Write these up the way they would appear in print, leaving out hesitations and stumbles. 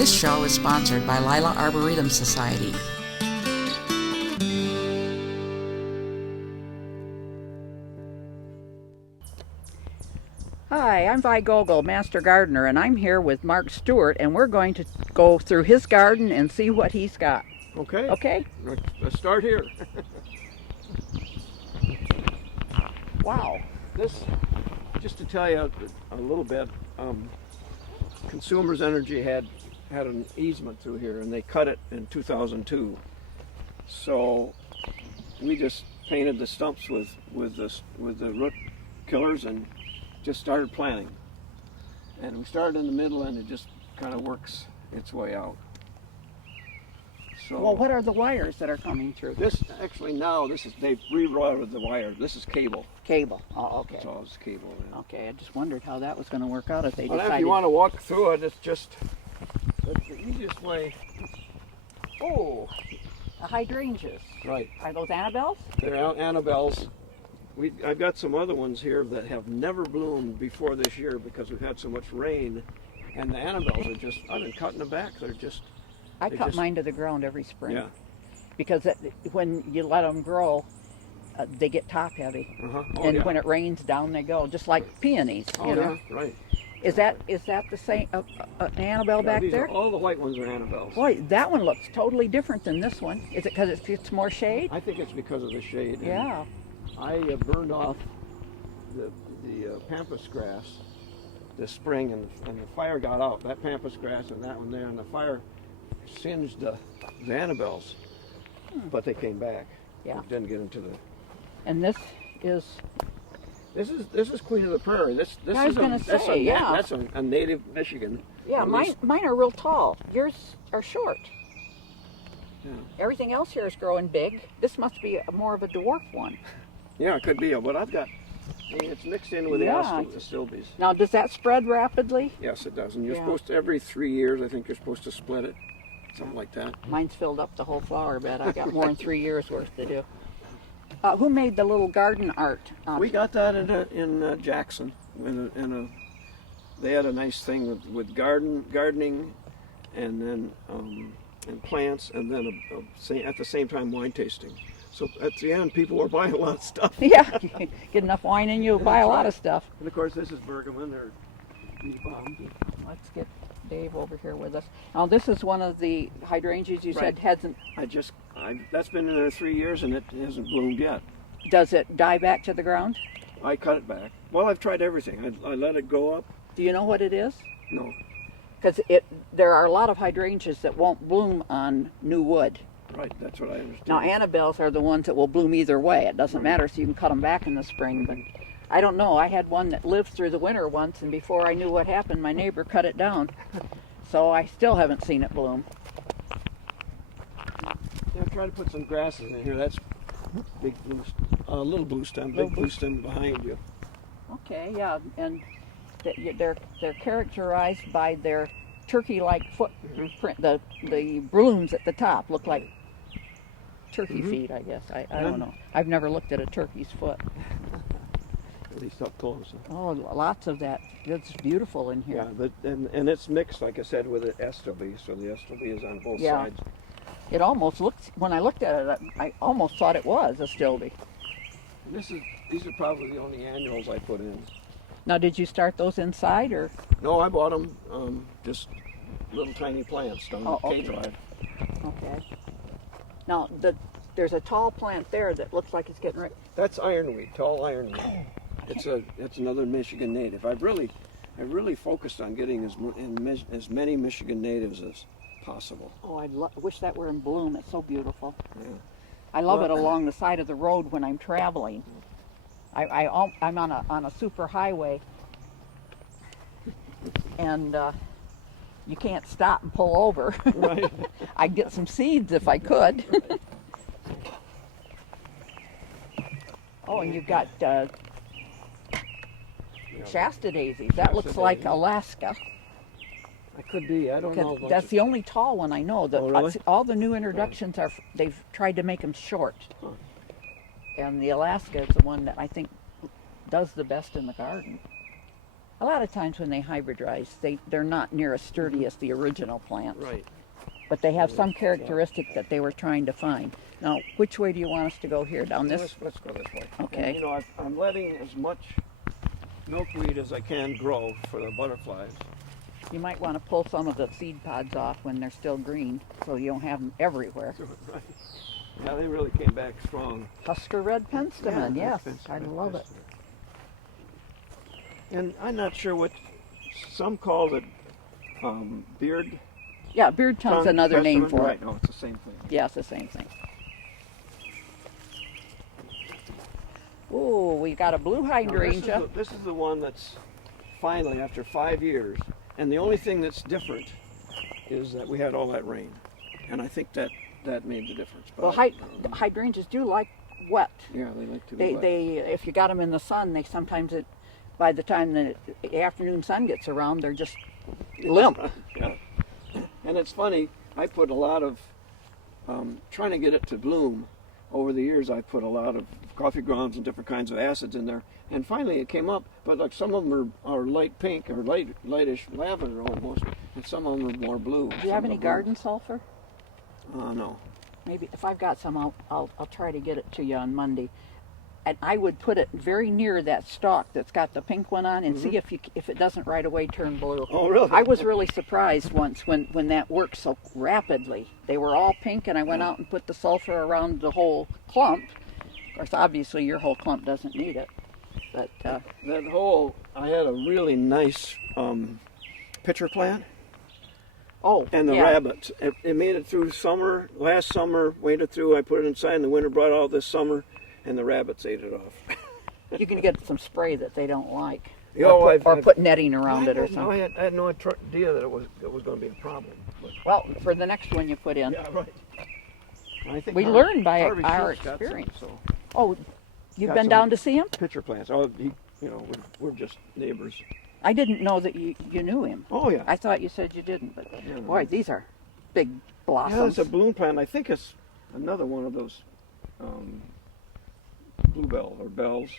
This show is sponsored by Lila Arboretum Society. Hi, I'm Vi Gogol, Master Gardener, and I'm here with Mark Stewart, and we're going to go through his garden and see what he's got. Okay. Okay? Let's start here. Wow. This, just to tell you a little bit, Consumers Energy had an easement through here, and they cut it in 2002. So we just painted the stumps with the root killers and just started planting. And we started in the middle, and it just kind of works its way out. So Well, what are the wires that are coming through? this actually now they've rerouted the wire. This is cable. Cable. Oh, okay. It's all this cable. Yeah. Okay, I just wondered how that was going to work out if they Well, decided. if you want to walk through it, that's the easiest way. Oh, the hydrangeas. Right. Are those Annabelles? They're Annabelles. I've got some other ones here that have never bloomed before this year because we've had so much rain, and the Annabelles are just, I've been cutting them back. I cut mine to the ground every spring. Yeah. Because when you let them grow, they get top heavy. Uh-huh. Oh, And yeah. when it rains, down they go, just like peonies. Oh, you know? yeah, right. Is that the same Annabelle back there? All the white ones are Annabelles. Boy, that one looks totally different than this one. Is it because it gets more shade? I think it's because of the shade. And Yeah. I burned off the pampas grass this spring, and the fire got out. That pampas grass and that one there, and the fire singed the Annabelles, but they came back. Yeah. It didn't get into the. And this is. This is Queen of the Prairie. This I was is gonna say, yeah. That's a native Michigan. Yeah, At mine least- are real tall. Yours are short. Yeah. Everything else here is growing big. This must be more of a dwarf one. Yeah, it could be. But I've got. It's mixed in with Yeah. the Astilbes. Now, does that spread rapidly? Yes, it does. And you're Yeah. supposed to every 3 years. I think you're supposed to split it, something like that. Mine's filled up the whole flower bed. I got more than 3 years worth to do. Who made the little garden art? We got that in Jackson. They had a nice thing with gardening, and then and plants, and then at the same time wine tasting. So at the end, people were buying a lot of stuff. Yeah, get enough wine in you, buy a lot of stuff. And of course, this is bergamot. Or these bombs. Let's get Dave over here with us. Now, this is one of the hydrangeas you said Right. hasn't. That's been in there 3 years, and it hasn't bloomed yet. Does it die back to the ground? I cut it back. Well, I've tried everything. I let it go up. Do you know what it is? No. Because there are a lot of hydrangeas that won't bloom on new wood. Right. That's what I understand. Now, Annabelles are the ones that will bloom either way. It doesn't matter, so you can cut them back in the spring. But I don't know. I had one that lived through the winter once, and before I knew what happened, my neighbor cut it down. So I still haven't seen it bloom. Yeah, try to put some grasses in here. That's big blue, little blue stem, big blue stem behind you. Okay, yeah, and they're characterized by their turkey-like footprint. The blooms at the top look like turkey feet, I guess. I don't know. I've never looked at a turkey's foot. At least up close. Oh, lots of that. It's beautiful in here. Yeah, but and it's mixed, like I said, with the Astilbe. So the Astilbe is on both Yeah. sides. It almost looked, when I looked at it, I almost thought it was a Astilbe. These are probably the only annuals I put in. Now, did you start those inside, or? No, I bought them just little tiny plants down the okay. K-Drive. Okay. Now, there's a tall plant there that looks like it's getting ready. That's ironweed, tall ironweed. It's another Michigan native. I really focused on getting as many Michigan natives as possible. Oh, I wish that were in bloom. It's so beautiful. Yeah. I love it along the side of the road when I'm traveling. I'm on a super highway, and you can't stop and pull over. Right. I'd get some seeds if I could. Oh, and you've got Shasta daisies. That looks Shasta like daisy. Alaska. It could be. I don't know. That's the only tall one I know. Oh, really? All the new introductions they've tried to make them short. Huh. And the Alaska is the one that I think does the best in the garden. A lot of times when they hybridize, they're not near as sturdy as the original plants. Right. But they have some characteristic that they were trying to find. Now, which way do you want us to go here? Down this? Let's go this way. Okay. And, you know, I'm letting as much milkweed as I can grow for the butterflies. You might want to pull some of the seed pods off when they're still green, so you don't have them everywhere. Right. Yeah, they really came back strong. Husker red penstemon, Yeah, yes, that's I fantastic. love it. And I'm not sure what some call it beard. Yeah, beard tongue's tongue another name penstemon. for Right, it. no, it's the same thing. Yeah, it's the same thing. Ooh, we got a blue Now, hydrangea. this is the one that's finally, after 5 years, and the only thing that's different is that we had all that rain. And I think that made the difference. But Well, hydrangeas do like wet. yeah, they like to be They, wet. if you got them in the sun, they sometimes, by the time the afternoon sun gets around, they're just limp. Yeah. And it's funny, I put a lot of, trying to get it to bloom, over the years I put a lot of coffee grounds and different kinds of acids in there, and finally it came up, but like some of them are light pink or lightish lavender almost, and some of them are more blue. Do you have any garden sulfur? No. Maybe if I've got some, I'll try to get it to you on Monday. And I would put it very near that stalk that's got the pink one on, and see if it doesn't right away turn blue. Oh, really? I was really surprised once when that worked so rapidly. They were all pink, and I went out and put the sulfur around the whole clump. Of course, obviously your whole clump doesn't need it, but That whole, I had a really nice pitcher plant. oh, And the yeah. rabbits. It made it through summer. Last summer, waited through. I put it inside in the winter, brought it out this summer, and the rabbits ate it off. You can get some spray that they don't like, You know, or put netting around it or No, something. I had no idea that it was going to be a problem. But, Well, for the next one you put in. yeah, right. I think We learn by Harvey our Schultz got some, experience. so Oh, you've Got been some. down to see him? pitcher plants. Oh, we're just neighbors. I didn't know that you knew him. Oh yeah. I thought you said you didn't, but Yeah. boy, these are big Yeah, blossoms. it's a bloom plant. I think it's another one of those bluebell or bells.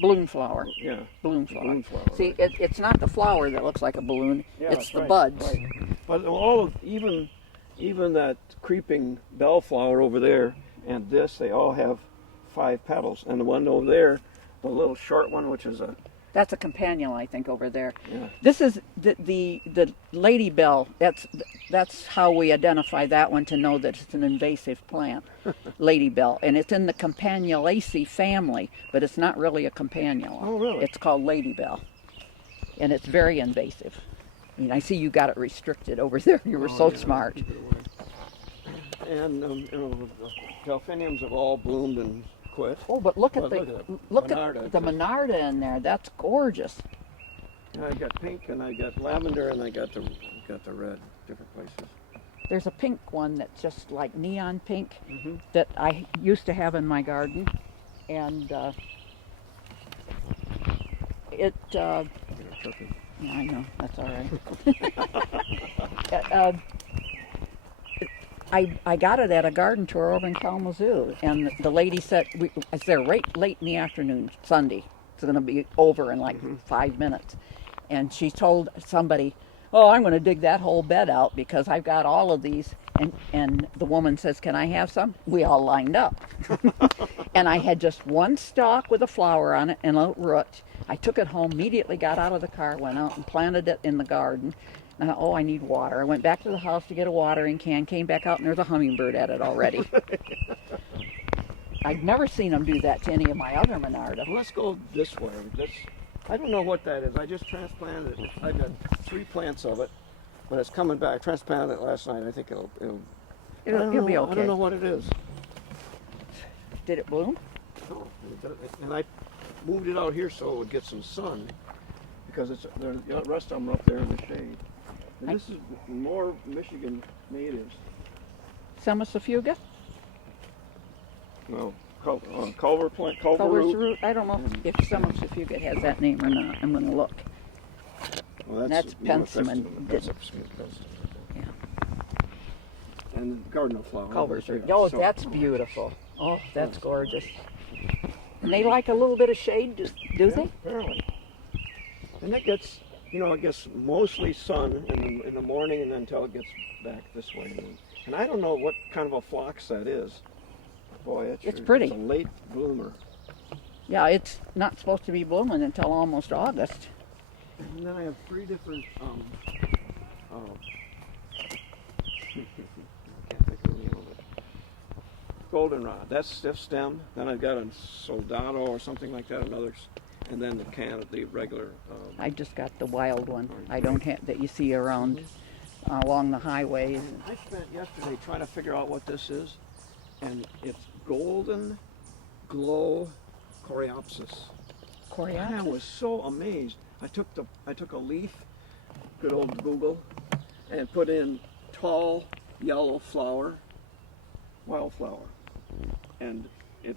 Balloon flower. Yeah. Balloon flower. Balloon flower, See, right. it's not the flower that looks like a balloon. Yeah, it's that's the right, buds. right. But all of even that creeping bellflower over there and this, they all have 5 petals. And the one over there, the little short one, which is a That's a campanula, I think, over there. yeah. This is the lady bell. That's how we identify that one to know that it's an invasive plant, lady bell, and it's in the Campanulaceae family, but it's not really a campanula. Oh, really? It's called lady bell, and it's very invasive. I mean, I see you got it restricted over there. You were so yeah, smart. And the delphiniums have all bloomed and quit. Oh, but look Well, at the look at the the monarda in there. That's gorgeous. And I got pink, and I got lavender, and I got the red, different places. There's a pink one that's just like neon pink Mhm. that I used to have in my garden, and it. Turkey. Yeah, I know, that's all right. I got it at a garden tour over in Kalamazoo, and the lady said, I was there late in the afternoon, Sunday. It's going to be over in like 5 minutes. And she told somebody, oh, I'm going to dig that whole bed out because I've got all of these. And the woman says, can I have some? We all lined up. And I had just one stalk with a flower on it and a root. I took it home, immediately got out of the car, went out and planted it in the garden. And I thought, oh, I need water. I went back to the house to get a watering can, came back out, and there's a hummingbird at it already. I'd never seen them do that to any of my other monarda. Well, let's go this way. I don't know what that is. I just transplanted it. I've got 3 plants of it, but it's coming back. I transplanted it last night. I think it'll It'll be okay. I don't know what it is. Did it bloom? No, and I moved it out here so it would get some sun, because the rest of them are up there in the shade. And this is more Michigan natives. Semisofuga? Well, culver plant, culver Culver's root. root? I don't know if Semisofuga has that name or not. I'm going to look. Well, That's penstemon. That's Yeah. And the garden of flowers. Culver's yeah, root. Oh, so- that's beautiful. Oh, that's gorgeous. And they like a little bit of shade, do they? Apparently. And it gets you know, it gets mostly sun in the morning and then until it gets back this way. And I don't know what kind of a phlox that is. Boy, It's pretty. It's a late bloomer. Yeah, it's not supposed to be blooming until almost August. And then I have 3 different, I can't think of the name of it. Goldenrod, that's stiff stem. Then I've got a soldado or something like that, and then the regular. I just got the wild one. I don't have that you see around along the highways. I spent yesterday trying to figure out what this is, and it's golden glow coreopsis. I was so amazed. I took a leaf, good old Google, and put in tall yellow flower, wildflower, and it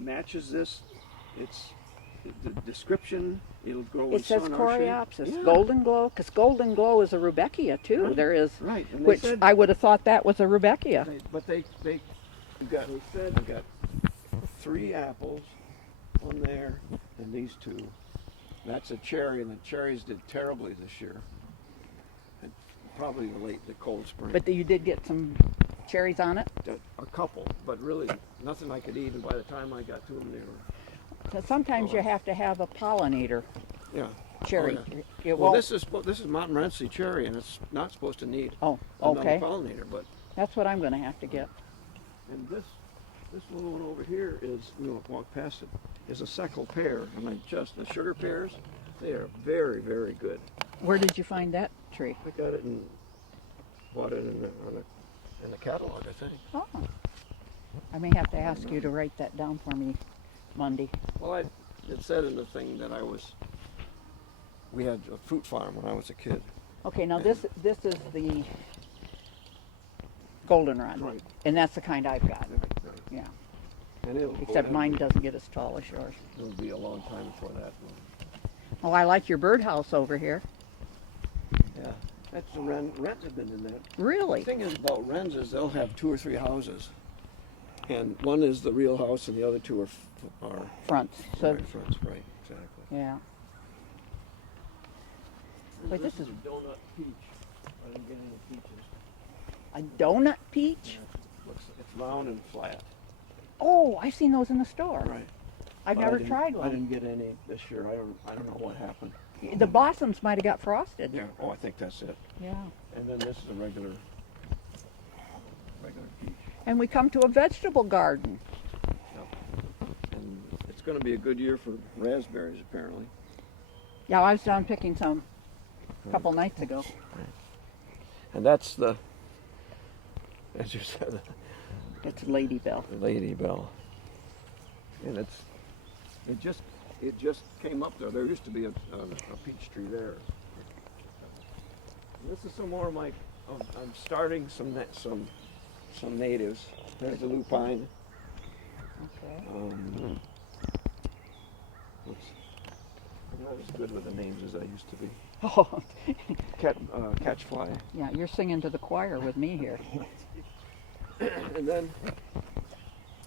matches this. It's the description. It'll grow. It says in sun coreopsis, yeah. golden glow, because golden glow is a rudbeckia too. Right. There is, Right, and they which said, I would have thought that was a rudbeckia. they got 3 apples, one there, and these 2. That's a cherry, and the cherries did terribly this year. And probably the cold spring. But you did get some cherries on it. A couple, but really nothing I could eat. And by the time I got to them, they were. So sometimes you have to have a pollinator Yeah. cherry. Oh, yeah. It Well, won't- this is Montmorency cherry, and it's not supposed to need Oh, another okay. pollinator. But That's what I'm going to have to get. and this little one over here is, walk past it, is a Seckel pear. And the sugar pears, they are very, very good. Where did you find that tree? I got it and bought it in the catalog, I think. Oh, I may have to ask you to write that down for me Monday. Well, it said in the thing that we had a fruit farm when I was a kid. Okay, now this is the goldenrod, Right. and that's the kind I've got. Right. Yeah, And except mine doesn't get as tall as yours. It'll be a long time before that one. Oh, I like your birdhouse over here. Yeah. That's the wrens have been in that. Really? The thing is about wrens is they'll have 2 or 3 houses. And one is the real house and the other 2 are Fronts. So right fronts, right, exactly. yeah. Wait, this is a donut peach. I didn't get any peaches. a donut peach. It's round and flat. Oh, I've seen those in the store. Right. I've But never tried I one. didn't get any this year. I don't know what happened. The blossoms might have got frosted. Yeah. Oh, I think that's it. Yeah. And then this is a regular peach. And we come to a vegetable garden. And it's going to be a good year for raspberries, apparently. Yeah, I was down picking some a couple nights ago. And that's as you said, It's Ladybell. the ladybell. And it just came up there. There used to be a peach tree there. And this is some more of my. I'm starting some natives. There's the lupine. Okay. I'm not as good with the names as I used to be. Oh, Catchfly. yeah, you're singing to the choir with me here. And then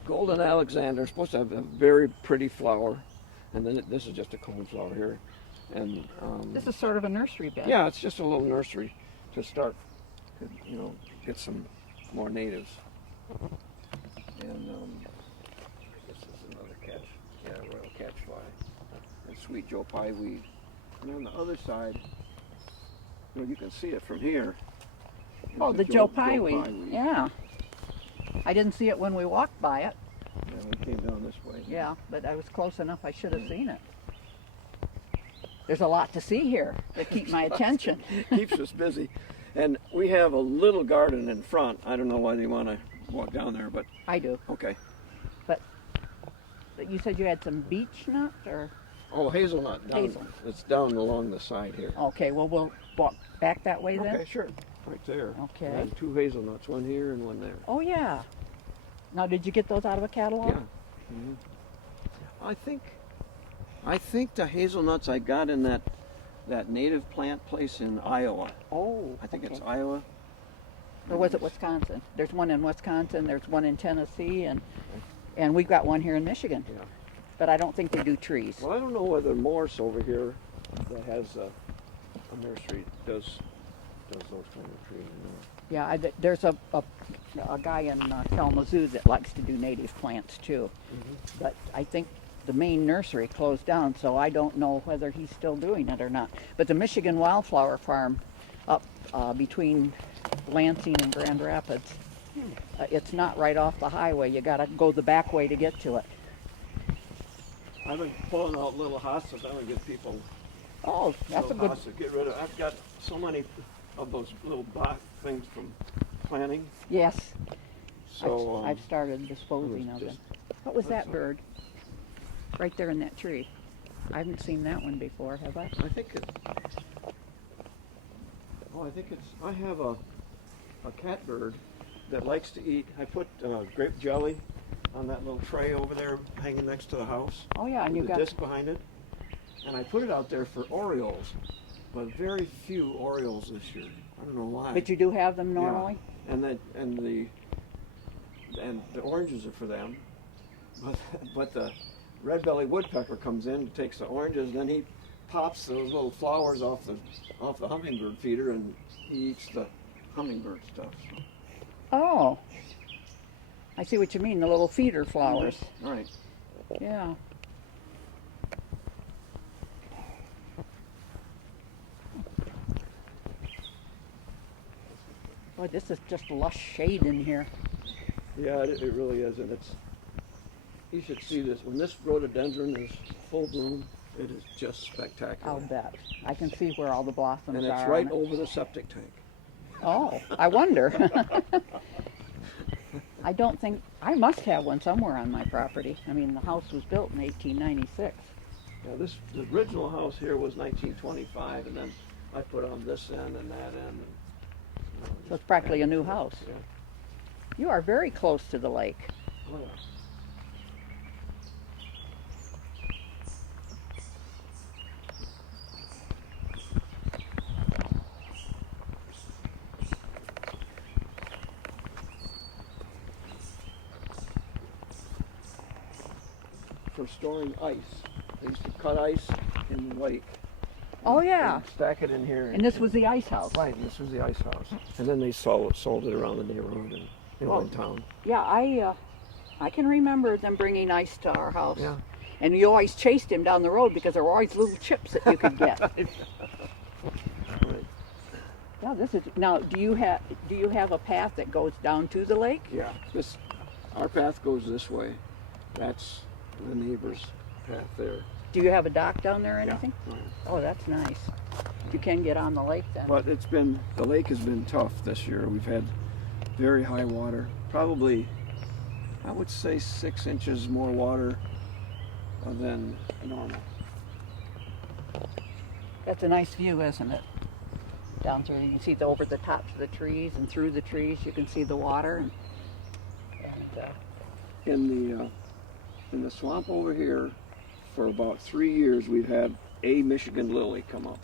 golden Alexander, supposed to have a very pretty flower. And then this is just a cone flower here. And This is sort of a nursery bed. yeah, it's just a little nursery to start, get some more natives. And this is another royal catchfly, and sweet Joe Pye weed. And on the other side, you can see it from here. Oh, the Joe Pye weed. Yeah. I didn't see it when we walked by it. Yeah, we came down this way. Yeah, but I was close enough. I should have seen it. There's a lot to see here that keep my attention. Keeps us busy. And we have a little garden in front. I don't know why they want to walk down there, but I do. okay. But you said you had some beech nut, or? Oh, hazelnut. Hazel. It's down along the side here. Okay, well, we'll walk back that way then. Okay, sure. Right there. Okay. And 2 hazelnuts, one here and one there. Oh, yeah. Now, did you get those out of a catalog? Yeah. Mhm. I think the hazelnuts I got in that native plant place in Iowa. Oh, I think okay. it's Iowa. Or was it Wisconsin? There's one in Wisconsin, there's one in Tennessee, and we've got one here in Michigan. Yeah. But I don't think they do trees. Well, I don't know whether Morse over here that has a nursery does those kind of trees. Yeah, there's a guy in Kalamazoo that likes to do native plants too. But I think the main nursery closed down, so I don't know whether he's still doing it or not. But the Michigan Wildflower Farm up between Lansing and Grand Rapids, it's not right off the highway. You got to go the back way to get to it. I've been pulling out little hostas. I want to get people Oh, that's a good. hostas. Get rid of. I've got so many of those little box things from planting. Yes, So I've started disposing of them. What was that bird? Right there in that tree. I haven't seen that one before, have I? I think it. Oh, I think it's. I have a catbird that likes to eat. I put grape jelly on that little tray over there, hanging next to the house. Oh yeah, and you the got. disc behind it, and I put it out there for orioles, but very few orioles this year. I don't know why. But you do have them normally. Yeah. And the oranges are for them, but the red-bellied woodpecker comes in, takes the oranges, and then he pops those little flowers off the hummingbird feeder, and he eats the hummingbird stuff. So. Oh, I see what you mean. The little feeder flowers. Right. Yeah. Boy, this is just lush shade in here. Yeah, it really is, and it's. You should see this. When this rhododendron is full bloom, it is just spectacular. I'll bet. I can see where all the blossoms And are. it's right on it. over the septic tank. Oh, I wonder. I don't think, I must have one somewhere on my property. I mean, the house was built in 1896. Yeah, the original house here was 1925, and then I put on this end and that end. And, So it's practically a new house. Yeah. You are very close to the lake. Oh, yeah. For storing ice. They used to cut ice in the lake. Oh yeah. And stack it in here. And this was the ice house. Right, and this was the ice house. And then they sold it around the neighborhood and in town. Yeah, I can remember them bringing ice to our house. Yeah. And you always chased him down the road because there were always little chips that you could get. Right. Yeah, this is now. Do you have a path that goes down to the lake? Yeah. Our path goes this way. That's the neighbor's path there. Do you have a dock down there or Yeah. anything? Right. Oh, that's nice. You can get on the lake then. But the lake has been tough this year. We've had very high water. Probably, I would say 6 inches more water than normal. That's a nice view, isn't it? Down through, you can see over the tops of the trees, and through the trees you can see the water. In the swamp over here, for about 3 years, we've had a Michigan lily come up.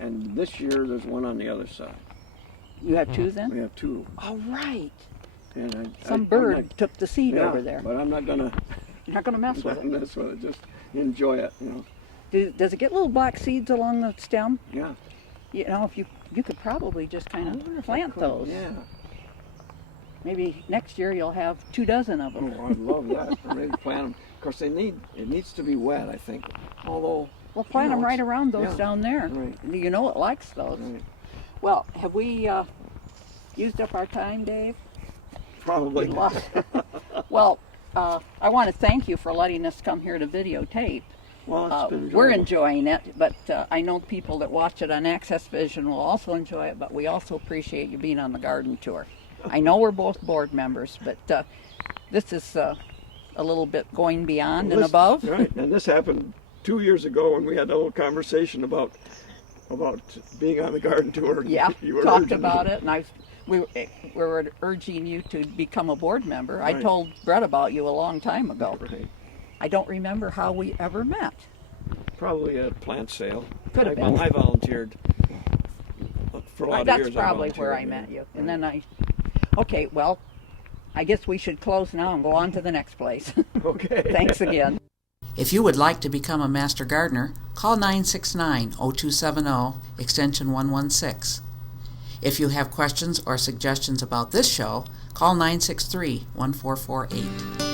And this year, there's one on the other side. You have two then? We have two. Oh, right. And Some bird took the seed yeah, over there. But I'm not gonna You're not going to mess with it. mess with it. Just enjoy it, you know. Does it get little black seeds along the stem? Yeah. You know, if you could probably just kind of plant those. Yeah. Maybe next year you'll have 24 of them. Oh, I'd love that. I'm ready to plant them. Of course, it needs to be wet, I think. Although. Well, plant them right around those yeah, down there. right. You know it likes those. Right. Well, have we used up our time, Dave? Probably. We lost. Well, I want to thank you for letting us come here to videotape. Well, it's been We're enjoyable. enjoying it, but I know people that watch it on AccessVision will also enjoy it, but we also appreciate you being on the garden tour. I know we're both board members, but this is a little bit going beyond and above. Right, and this happened 2 years ago when we had a little conversation about being on the garden tour. Yeah, You were talked urging about me. it, and we were urging you to become a board member. Right. I told Brett about you a long time ago. Right. I don't remember how we ever met. Probably a plant sale. Could have been. I volunteered for a lot of That's years. probably where I met you. And then okay, well, I guess we should close now and go on to the next place. Okay. Thanks again. If you would like to become a Master Gardener, call 969-0270, extension 116. If you have questions or suggestions about this show, call 963-1448.